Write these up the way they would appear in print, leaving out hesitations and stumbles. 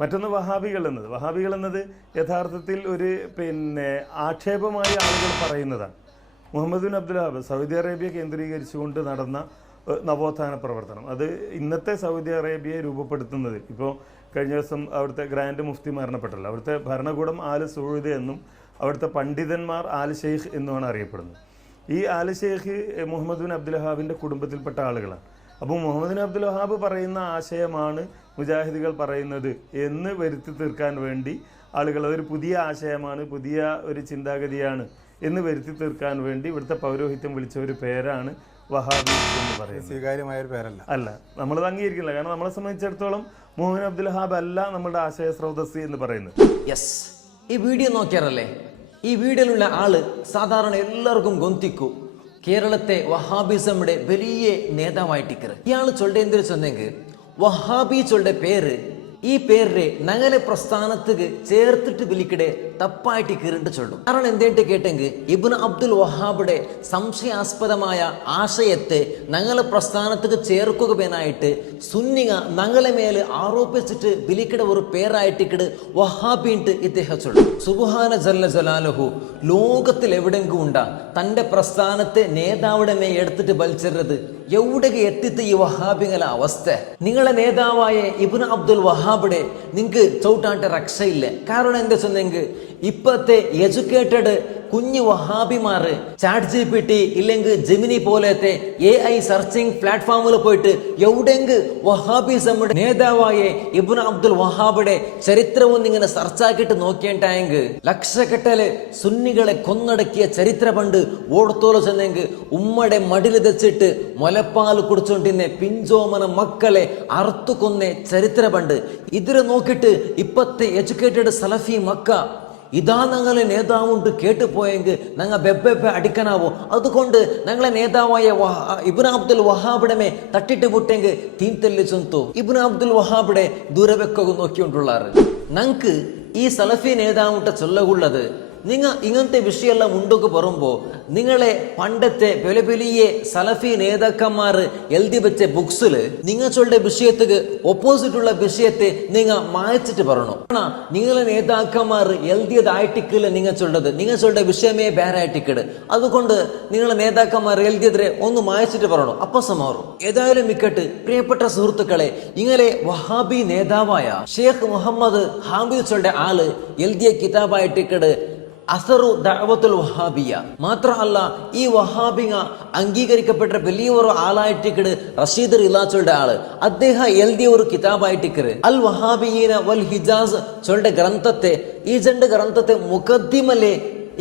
മറ്റൊന്ന് വഹാബികൾ എന്നത് യഥാർത്ഥത്തിൽ ഒരു ആക്ഷേപമായി ആളുകൾ പറയുന്നതാണ്. Muhammad bin Abdul Wahhab Saudi Arabia കേന്ദ്രീകരിച്ചുകൊണ്ട് നടന്ന നവോത്ഥാന പ്രവർത്തനം, അത് ഇന്നത്തെ സൗദി അറേബ്യയെ രൂപപ്പെടുത്തുന്നതിൽ, ഇപ്പോൾ കഴിഞ്ഞ ദിവസം അവിടുത്തെ ഗ്രാൻഡ് മുഫ്തി മരണപ്പെട്ടല്ലോ, അവിടുത്തെ ഭരണകൂടം ആൽ സൂദ് എന്നും അവിടുത്തെ പണ്ഡിതന്മാർ ആൽ ഷെയ്ഖ് എന്നുമാണ് അറിയപ്പെടുന്നത്. ഈ Al Sheikh Muhammad bin Abdul വഹാബിൻ്റെ കുടുംബത്തിൽപ്പെട്ട ആളുകളാണ്. അപ്പോൾ മുഹമ്മദ് ബിൻ അബ്ദുൽ വഹാബ് പറയുന്ന ആശയമാണ് മുജാഹിദുകൾ പറയുന്നത് എന്ന് വരുത്തി തീർക്കാൻ വേണ്ടി ആളുകൾ, അതൊരു പുതിയ ആശയമാണ്, പുതിയ ഒരു ചിന്താഗതിയാണ് എന്ന് വരുത്തി തീർക്കാൻ വേണ്ടി ഇവിടുത്തെ പൗരോഹിത്യം വിളിച്ച ഒരു പേരാണ് വഹാബി എന്ന് പറയുന്നത്. സ്വീകാര്യമായ ഒരു പേരല്ല, അല്ല, നമ്മളത് അംഗീകരിക്കില്ല. കാരണം നമ്മളെ സംബന്ധിച്ചിടത്തോളം മുഹമ്മദ് അബ്ദുൽ വഹാബ് അല്ല നമ്മുടെ ആശയ സ്രോതസ് എന്ന് പറയുന്നത്. യെസ്, ഈ വീഡിയോ നോക്കിയാറല്ലേ, ഈ വീഡിയോയിലുള്ള ആള് സാധാരണ എല്ലാവർക്കും ഗൊന്തിക്കൂ കേരളത്തെ വഹാബിസമുടെ വലിയ നേതാവായിട്ടിക്കറ്. ഇയാൾ ചൊല്ലെ എന്തിനു ചൊന്നെങ്കിൽ വഹാബി ചൊല്ലെ പേര്, ഈ പേരിനെ ഞങ്ങളെ പ്രസ്ഥാനത്തുക്ക് ചേർത്തിട്ട് വിളിക്കടെ തപ്പായിട്ട് കീറിട്ട് ചൊല്ലും. കാരണം എന്തേട്ട് കേട്ടെങ്കിൽ ഇബ്നു അബ്ദുൽ വഹാബിയുടെ സംശയാസ്പദമായ ആശയത്തെ ഞങ്ങളെ പ്രസ്ഥാനത്തുക്ക് ചേർക്കുകയായിട്ട് സുന്നിക ഞങ്ങളെ മേലെ ആരോപിച്ചിട്ട് വിളിക്കട ഒരു പേരായിട്ടിക്കട് വഹാബിട്ട് ഇദ്ദേഹം ചൊല്ലും. സുബ്ഹാന ജല്ല ജലാലുഹു ലോകത്തിൽ എവിടെയെങ്കിലും ഉണ്ടാ തൻ്റെ പ്രസ്ഥാനത്തെ നേതാവിടെ മേ എടുത്തിട്ട് വലിച്ചെറിയത് എവിടെ എത്തിത്ത ഈ വഹാബിങ്ങളെ അവസ്ഥ. നിങ്ങളെ നേതാവായ ഇബ്നു അബ്ദുൽ വഹാബിടെ നിങ്ങൾക്ക് ചവിട്ടാണ്ട രക്ഷയില്ല. കാരണം എന്താ ചെന്നെങ്കിൽ ഇപ്പോഴത്തെ എഡ്യൂക്കേറ്റഡ് കുഞ്ഞു വഹാബിമാർ ചാറ്റ് GPT ഇല്ലെങ്കിൽ ജെമിനി പോലത്തെ AI സെർച്ചിങ് പ്ലാറ്റ്ഫോമിൽ പോയിട്ട് എവിടെയെങ്കിൽ വഹാബിസമുടെ നേതാവായ ഇബ്നു അബ്ദുൽ വഹാബിടെ ചരിത്രവും ഇങ്ങനെ സെർച്ചാക്കിയിട്ട് നോക്കിയിട്ടായെങ്കിൽ ലക്ഷക്കെട്ടല് സുന്നികളെ കൊന്നടക്കിയ ചരിത്ര പണ്ട് ഓടത്തോളം ചെന്നെങ്കിൽ ഉമ്മടെ മടിൽ തെച്ചിട്ട് മുലപ്പാൽ കുടിച്ചോണ്ടിന്നെ പിഞ്ചോമന മക്കളെ അറുത്തു കൊന്ന ചരിത്ര പണ്ട്. ഇതിനെ നോക്കിയിട്ട് ഇപ്പത്തെ എഡ്യൂക്കേറ്റഡ് സലഫി മക്ക ഇതാ ഞങ്ങളെ നേതാവുണ്ട് കേട്ടു പോയെങ്കിൽ ഞങ്ങൾ ബെബ്ബെ അടിക്കണാവോ, അതുകൊണ്ട് ഞങ്ങളെ നേതാവായ ഇബ്നു അബ്ദുൽ വഹാബിടെ മേ തട്ടിട്ട് വിട്ടെങ്കിൽ തീൻതെല്ലി ചൊന്തു ഇബ്നു അബ്ദുൽ വഹാബിടെ ദൂരവെക്കുക നോക്കിക്കൊണ്ടുള്ളാറ്. ഞങ്ങൾക്ക് ഈ സലഫി നേതാവുട്ട ചൊല്ലുള്ളത്, നിങ്ങൾ ഇങ്ങനത്തെ വിഷയമെല്ലാം ഉണ്ടൊക്കെ പറയുമ്പോൾ നിങ്ങളെ പണ്ടത്തെ വലിയ വലിയ സലഫി നേതാക്കന്മാർ എഴുതി വെച്ച ബുക്സിൽ നിങ്ങൾ ചൊല്ലുടെ വിഷയത്തിന് ഓപ്പോസിറ്റുള്ള വിഷയത്തെ നിങ്ങൾ മായച്ചിട്ട് പറയണോ. നിങ്ങളെ നേതാക്കന്മാർ എഴുതിയതായിട്ടിക്കില്ല നിങ്ങൾ ചൊല്ലത്, നിങ്ങൾ ചൊല്ലുടെ വിഷയമേ ബേരായിട്ടിക്കട്, അതുകൊണ്ട് നിങ്ങളെ നേതാക്കന്മാർ എഴുതിയതിരെ ഒന്ന് മായച്ചിട്ട് പറയണോ, അപ്പൊ സമാറും. ഏതായാലും മിക്കട്ട് പ്രിയപ്പെട്ട സുഹൃത്തുക്കളെ, ഇങ്ങനെ വഹാബി നേതാവായ ഷേഖ് മുഹമ്മദ് ഹാമിദ് ചൊല്ലുടെ ആള് എഴുതിയ കിതാബായിട്ടിക്കട് അസറു ദഅവത്തുൽ വഹാബിയ. മാത്രമല്ല ഈ വഹാബിങ്ങ അംഗീകരിക്കപ്പെട്ട വലിയൊരു ആളായിട്ടിക്കട് റഷീദ് റിലാച്ചോളുടെ ആള്, അദ്ദേഹം എഴുതിയ ഒരു കിതാബായിട്ടിക്കറ് അൽ വഹാബിയീന വൽ ഹിജാസ് ചൊല്ലുടെ ഗ്രന്ഥത്തെ, ഈ രണ്ട് ഗ്രന്ഥത്തെ മുഖദ്ദിമല്ലേ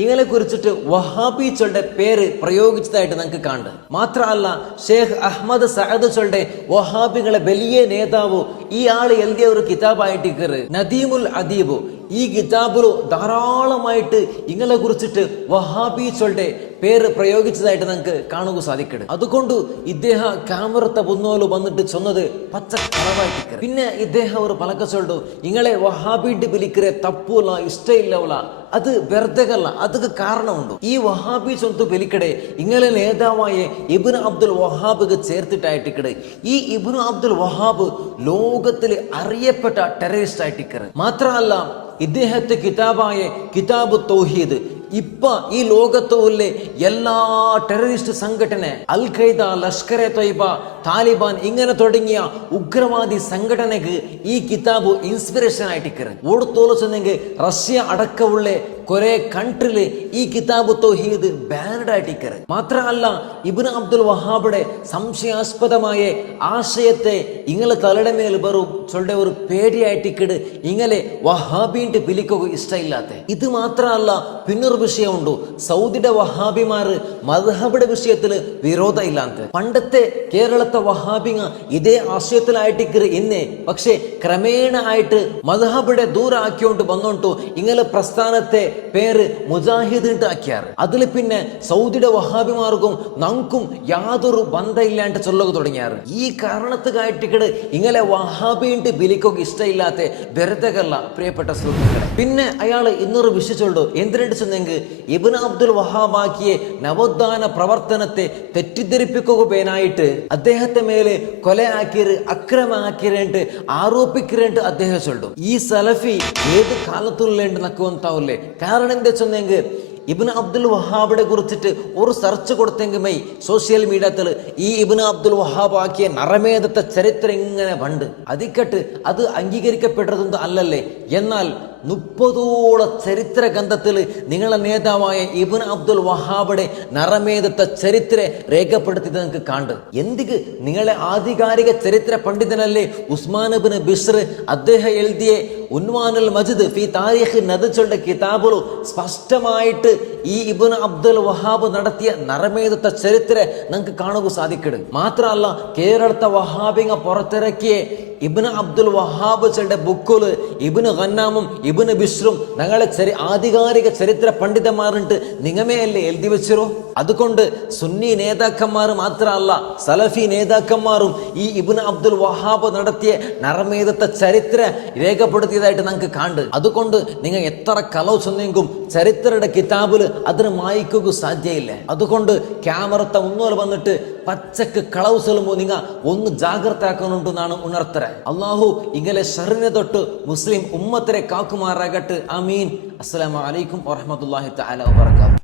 ഇങ്ങനെ കുറിച്ചിട്ട് വഹാബി ചൊല്ലുടെ പേര് പ്രയോഗിച്ചതായിട്ട് നമുക്ക് കാണും. മാത്രമല്ല ഷേഖ് അഹമ്മദ് സഅദ് ചൊല്ലുടെ വഹാബികളെ വലിയ നേതാവ് ഈ ആൾ എഴുതിയ ഒരു കിതാബായിട്ടിക്കറ് നദീമുൽ അദീബു. ഈ കിതാബിലു ധാരാളമായിട്ട് ഇങ്ങളെ കുറിച്ചിട്ട് വഹാബി ചൊല്ലുടെ പേര് പ്രയോഗിച്ചതായിട്ട് നമുക്ക് കാണുക സാധിക്കട്. അതുകൊണ്ട് ഇദ്ദേഹം ക്യാമറത്തെ മുന്നോല് വന്നിട്ട് ചൊന്നത് പച്ച കളവായിട്ട്. പിന്നെ ഇദ്ദേഹം ഒരു പലക്ക ചൊല്ലു ഇങ്ങളെ വഹാബിട്ട് വിളിക്കരെ തപ്പൂല ഇഷ്ടമില്ലവല, അത് വെറുതെകല്ല, അതൊക്കെ കാരണമുണ്ട്. ഈ വഹാബി ചൊന്തു വിളിക്കടെ ഇങ്ങളെ നേതാവായ ഇബ്നു അബ്ദുൽ വഹാബ് ചേർത്തിട്ടായിട്ടിക്കട്. ഈ ഇബ്നു അബ്ദുൽ വഹാബ് ലോകത്തിൽ അറിയപ്പെട്ട ടെററിസ്റ്റ് ആയിട്ടിക്കറ്. മാത്രമല്ല ഇദ്ദേഹത്തെ കിതാബായ കിതാബ് തൗഹീദ് ഇപ്പൊ ഈ ലോകത്തുള്ള എല്ലാ ടെററിസ്റ്റ് സംഘടന അൽ ഖൈദ, ലഷ്കർ എ തൊയ്ബ, താലിബാൻ ഇങ്ങനെ തുടങ്ങിയ ഉഗ്രവാദി സംഘടനക്ക് ഈ കിതാബ് ഇൻസ്പിറേഷൻ ആയിട്ടിക്കറ്. ഓടത്തോളിച്ചെന്നെങ്കിൽ റഷ്യ അടക്കമുള്ള കുറെ കൺട്രില് ഈ കിതാബ് തൗഹീദ് ബാൻഡ് ആയിട്ടിക്കറ്. മാത്രമല്ല ഇബ്നു അബ്ദുൽ വഹാബിടെ സംശയാസ്പദമായ ആശയത്തെ ഇങ്ങളെ തലയുടെ മേൽ വെറും ചൊല്ലുടെ ഒരു പേടിയായിട്ടിക്കട് ഇങ്ങനെ വഹാബിന്റെ വിളിക്കുക ഇഷ്ടമില്ലാത്ത. ഇത് മാത്രമല്ല പിന്നൊരു വിഷയമുണ്ടോ, സൗദിയുടെ വഹാബിമാർ മദ്ഹബിയുടെ വിഷയത്തിൽ വിരോധം ഇല്ലാത്ത. പണ്ടത്തെ കേരളത്തെ വഹാബിങ്ങ ഇതേ ആശയത്തിലായിട്ടിക്കറ് ഇന്ന്, പക്ഷെ ക്രമേണ ആയിട്ട് മദ്ഹബിയുടെ ദൂരാക്കിയോണ്ട് വന്നോണ്ടോ ഇങ്ങനെ പ്രസ്ഥാനത്തെ പേര് മുജാഹിദ് ആക്കിയാറ്. അതിൽ പിന്നെ സൗദിയുടെ വഹാബിമാർക്കും നമുക്കും യാതൊരു ബന്ധമില്ലാണ്ട് ചൊല്ലുക തുടങ്ങിയാറ്. ഈ കാരണത്തുകായിട്ടിക്കട് ഇങ്ങനെ വഹാബിന്റെ വിളിക്കുക ഇഷ്ടമില്ലാത്ത വെറുതെകല്ല പ്രിയപ്പെട്ട സുഹൃത്തുക്കളെ. പിന്നെ അയാൾ ഇന്നൊരു വിഷയിച്ചോണ്ടോ എന്തിനായിട്ട് ചെന്നെങ്കിൽ ചെന്നെങ്കിൽ ഇബ്നു അബ്ദുൽ വഹാബാക്കിയെ നവോത്ഥാന പ്രവർത്തനത്തെ തെറ്റിദ്ധരിപ്പിക്കുകയായിട്ട് അദ്ദേഹത്തെ മേലെ കൊലയാക്കിയത് അക്രമാക്കിരേണ്ട് ആരോപിക്കിരേണ്ട് അദ്ദേഹം ചൊല്ലും. ഈ സലഫി ഏത് കാലത്തുള്ളേണ്ട് നക്കുവന്താവല്ലേ. കാരണം എന്താ ചെന്നെങ്കിൽ ഇബ്നു അബ്ദുൽ വഹാബിനെ കുറിച്ചിട്ട് ഒരു സെർച്ച് കൊടുത്തെങ്കിൽ മൈ സോഷ്യൽ മീഡിയത്തിൽ ഈ ഇബ്നു അബ്ദുൽ വഹാബ് ആക്കിയ നറമേധത്തെ ചരിത്രം ഇങ്ങനെ പണ്ട് അതിക്കട്ട് അത് അംഗീകരിക്കപ്പെട്ടതൊന്നും അല്ലല്ലേ. എന്നാൽ 30ഓളം ചരിത്ര ഗ്രന്ഥത്തിൽ നിങ്ങളെ നേതാവായ ഇബ്നു അബ്ദുൽ വഹാബിയുടെ നറമേധത്തെ ചരിത്രം രേഖപ്പെടുത്തിയത് നിങ്ങൾക്ക് കണ്ട്. എന്തിക്ക് നിങ്ങളെ ആധികാരിക ചരിത്ര പണ്ഡിതനല്ലേ ഉസ്മാൻ ഇബ്നു ബിശ്ർ അദ്ദേഹം എഴുതിയ ഉൻവാനുൽ മജിദ് ഫി താരിഖ് നദ്ചുടെ കിതാബിലു സ്പഷ്ടമായിട്ട് ഈ ഇബ്നു അബ്ദുൽ വഹാബ് നടത്തിയ നറമേധത്തെ ചരിത്രം നിങ്ങൾക്ക് കാണുക സാധിക്കട്. മാത്രമല്ല കേരളത്തെ വഹാബിങ്ങ പുറത്തിറക്കിയ ഇബ്നു അബ്ദുൽ വഹാബ് ചെണ്ട ബുക്കുല് ഇബ്നു ഖന്നാമും ഇബ്നു ബിശ്റും ഞങ്ങളെ ആധികാരിക ചരിത്ര പണ്ഡിതന്മാരുണ്ട് നിങ്ങമേയല്ലേ എഴുതി വെച്ചിരോ. അതുകൊണ്ട് സുന്നി നേതാക്കന്മാർ മാത്രമല്ല സലഫി നേതാക്കന്മാരും ഈ ഇബ്നു അബ്ദുൽ വഹാബ് നടത്തിയ നറമേധത്തെ ചരിത്രം രേഖപ്പെടുത്തിയതായിട്ട് നമുക്ക് കണ്ട്. അതുകൊണ്ട് നിങ്ങൾ എത്ര കലവ് ചെന്നെങ്കും ചരിത്രയുടെ കിതാബില് അതിന് മായ്ക്കുക സാധ്യയില്ല. അതുകൊണ്ട് ക്യാമറത്തെ മുന്നോല് വന്നിട്ട് പച്ചക്ക് കളവ് ചെല്ലുമ്പോൾ നിങ്ങൾ ഒന്ന് ജാഗ്രത ആക്കുന്നുണ്ടെന്നാണ് ഉണർത്തര. അള്ളാഹു ഇങ്ങനെ ഷറിനെ തൊട്ട് മുസ്ലിം ഉമ്മത്തിനെ കാക്കുമാറാകട്ടെ. ആമീൻ. അസ്സലാമു അലൈക്കും വറഹ്മത്തുള്ളാഹി തആല വബറകാതുഹു.